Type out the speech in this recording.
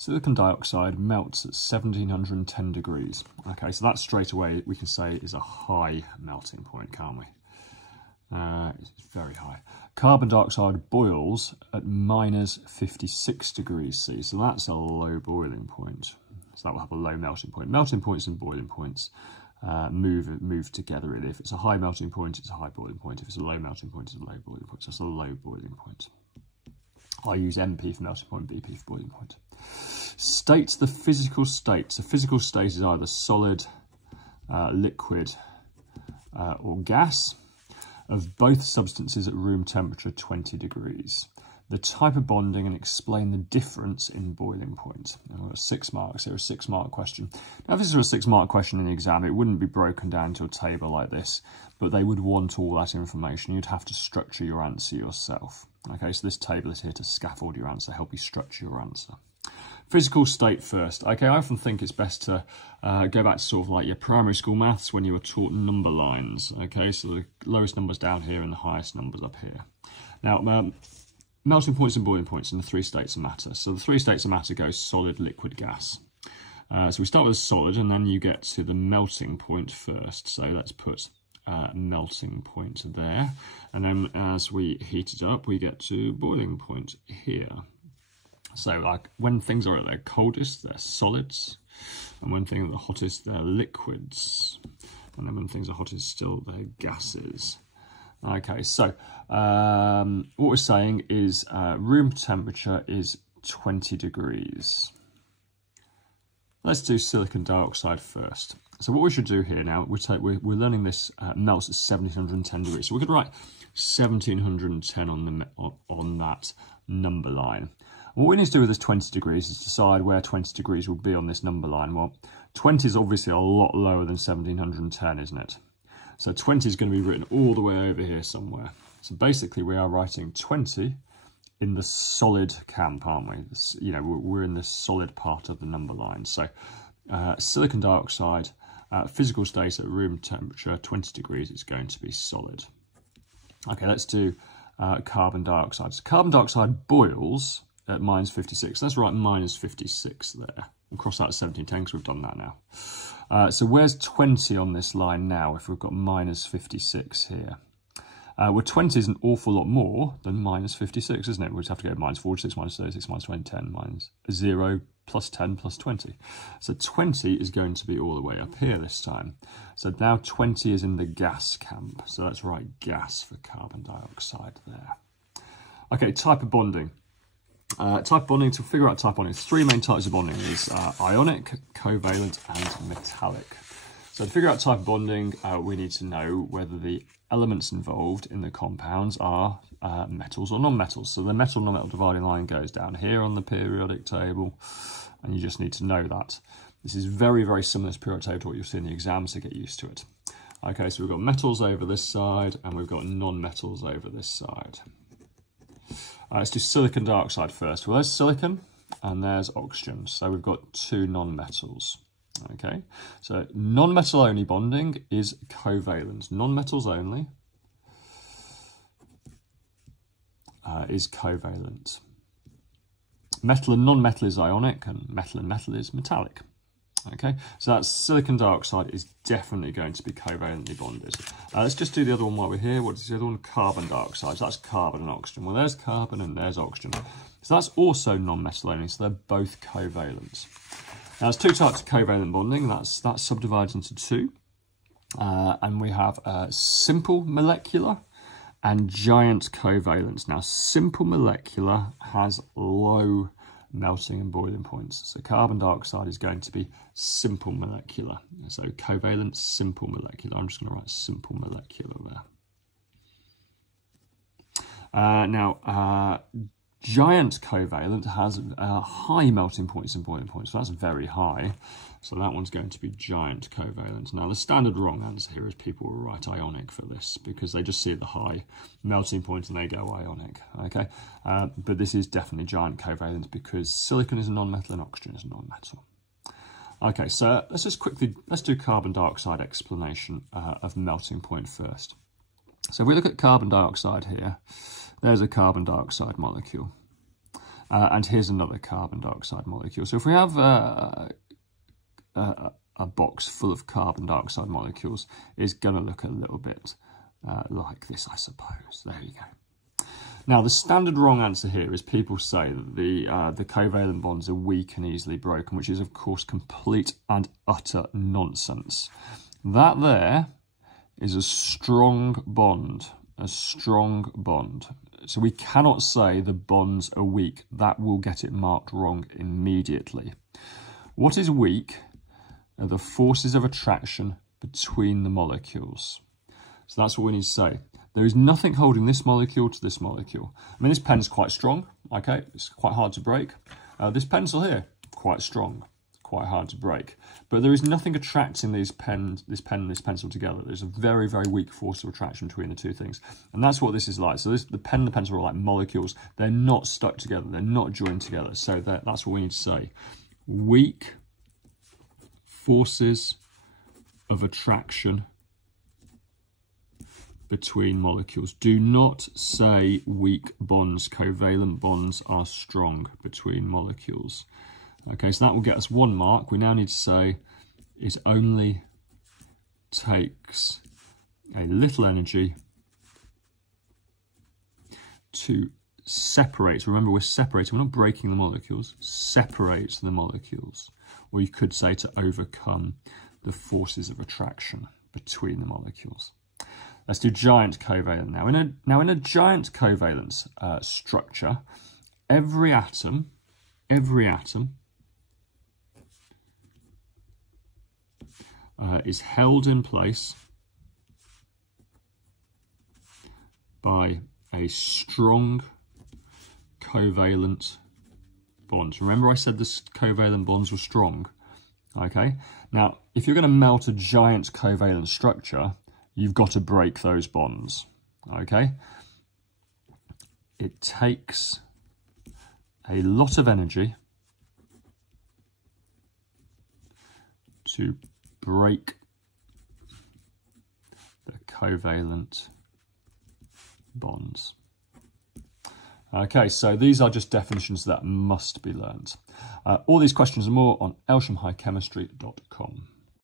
Silicon dioxide melts at 1710 degrees. Okay, so that straight away we can say is a high melting point, can't we? It's very high. Carbon dioxide boils at minus 56 degrees C, so that's a low boiling point. So that will have a low melting point. Melting points and boiling points move together really. If it's a high melting point, it's a high boiling point. If it's a low melting point, it's a low boiling point. So it's a low boiling point. I use MP for melting point, BP for boiling point. State the physical state. So physical state is either solid, liquid, or gas of both substances at room temperature 20 degrees. The type of bonding and explain the difference in boiling point. And we've got 6 marks here, a 6-mark question. Now, if this were a 6-mark question in the exam, it wouldn't be broken down to a table like this, but they would want all that information. You'd have to structure your answer yourself. Okay, so this table is here to scaffold your answer, help you structure your answer. Physical state first. Okay, I often think it's best to go back to sort of like your primary school maths when you were taught number lines. Okay, so the lowest numbers down here and the highest numbers up here. Now, melting points and boiling points in the 3 states of matter. So the 3 states of matter go solid, liquid, gas. So we start with solid and then you get to the melting point first. So let's put melting point there. And then as we heat it up, we get to boiling point here. So like when things are at their coldest, they're solids. And when things are the hottest, they're liquids. And then when things are hottest still, they're gases. Okay, so what we're saying is room temperature is 20 degrees. Let's do silicon dioxide first. So what we should do here now, we're learning this melts at 1710 degrees. So we could write 1710 on that number line. What we need to do with this 20 degrees is decide where 20 degrees will be on this number line. Well, 20 is obviously a lot lower than 1710, isn't it? So 20 is going to be written all the way over here somewhere. So basically we are writing 20 in the solid camp, aren't we? You know, we're in the solid part of the number line. So silicon dioxide, physical state at room temperature, 20 degrees, it's going to be solid. Okay, let's do carbon dioxide. So carbon dioxide boils at minus 56. Let's write minus 56 there. We'll cross out 1710 because we've done that now. So where's 20 on this line now if we've got minus 56 here? Well, 20 is an awful lot more than minus 56, isn't it? We just have to go minus 46, minus 36, minus 20, 10, minus 0, plus 10, plus 20. So 20 is going to be all the way up here this time. So now 20 is in the gas camp. So let's write gas for carbon dioxide there. Okay, type of bonding. Type of bonding, to figure out type of bonding, 3 main types of bonding. Is ionic, covalent and metallic. So to figure out type of bonding, we need to know whether the elements involved in the compounds are metals or non-metals. So the metal-non-metal dividing line goes down here on the periodic table, and you just need to know that. This is very, very similar to periodic table to what you'll see in the exam, so get used to it. Okay, so we've got metals over this side, and we've got non-metals over this side. Let's do silicon dioxide first. Well, there's silicon, and there's oxygen. So we've got 2 non-metals. Okay, so non-metal only bonding is covalent. Non-metals only is covalent. Metal and non-metal is ionic, and metal is metallic. Okay, so that silicon dioxide is definitely going to be covalently bonded. Let's just do the other one while we're here. What is the other one? Carbon dioxide. So that's carbon and oxygen. Well, there's carbon and there's oxygen. So that's also non-metal only, so they're both covalent. Now, there's 2 types of covalent bonding. That's subdivided into 2. And we have simple molecular and giant covalent. Now, simple molecular has low melting and boiling points. So carbon dioxide is going to be simple molecular. So covalent, simple molecular. I'm just going to write simple molecular there. Giant covalent has high melting points and boiling points, so that's very high. So that one's going to be giant covalent. Now, the standard wrong answer here is people will write ionic for this because they just see the high melting point and they go ionic, okay? But this is definitely giant covalent because silicon is a non-metal and oxygen is a non-metal. Okay, so let's do carbon dioxide explanation of melting point first. So if we look at carbon dioxide here, there's a carbon dioxide molecule. And here's another carbon dioxide molecule. So if we have a box full of carbon dioxide molecules, it's going to look a little bit like this, I suppose. There you go. Now, the standard wrong answer here is people say that the covalent bonds are weak and easily broken, which is, of course, complete and utter nonsense. That there is a strong bond, So we cannot say the bonds are weak. That will get it marked wrong immediately. What is weak are the forces of attraction between the molecules. So that's what we need to say. There is nothing holding this molecule to this molecule. I mean, this pen's quite strong, okay? It's quite hard to break. This pencil here, quite strong, quite hard to break. But there is nothing attracting this pen and this pencil together. There's a very, very weak force of attraction between the two things. And that's what this is like. So the pen and the pencil are like molecules. They're not stuck together. They're not joined together. So that's what we need to say. Weak forces of attraction between molecules. Do not say weak bonds. Covalent bonds are strong between molecules. Okay, so that will get us 1 mark. We now need to say it only takes a little energy to separate. Remember, we're separating, we're not breaking the molecules, separate the molecules. Or you could say to overcome the forces of attraction between the molecules. Let's do giant covalent now. In a giant covalent structure, every atom is held in place by a strong covalent bond. Remember I said the covalent bonds were strong? Okay. Now, if you're going to melt a giant covalent structure, you've got to break those bonds, okay? It takes a lot of energy to break the covalent bonds. Okay, so these are just definitions that must be learnt. All these questions and more on elshamhighchemistry.com.